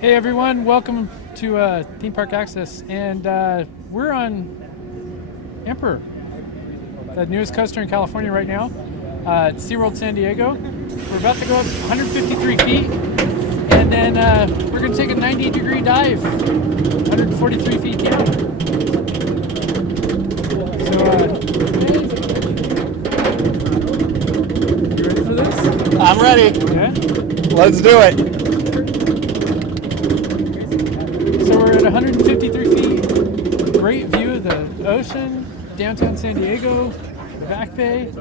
Hey everyone, welcome to Theme Park Access, and we're on Emperor, the newest coaster in California right now. It's SeaWorld San Diego. We're about to go up 153 feet, and then we're going to take a 90-degree dive, 143 feet down. So, you ready for this? I'm ready. Yeah? Let's do it. So we're at 153 feet, great view of the ocean, downtown San Diego, the back bay,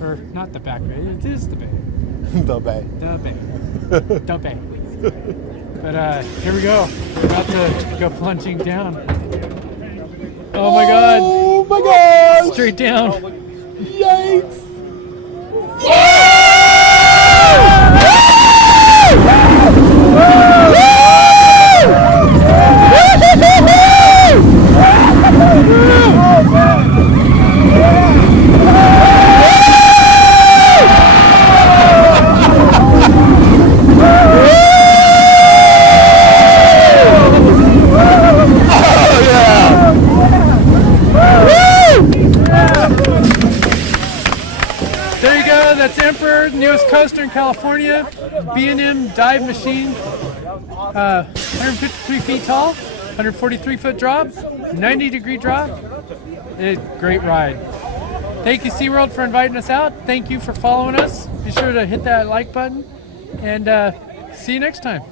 or not the back bay, it is the bay. The bay. The bay. The bay. But here we go, we're about to go plunging down. Oh my god. Oh my god. Straight down. Yikes. There you go, that's Emperor, newest coaster in California. B&M dive machine, 153 feet tall, 143 foot drop, 90-degree drop. Great ride. Thank you SeaWorld for inviting us out. Thank you for following us. Be sure to hit that like button, and see you next time.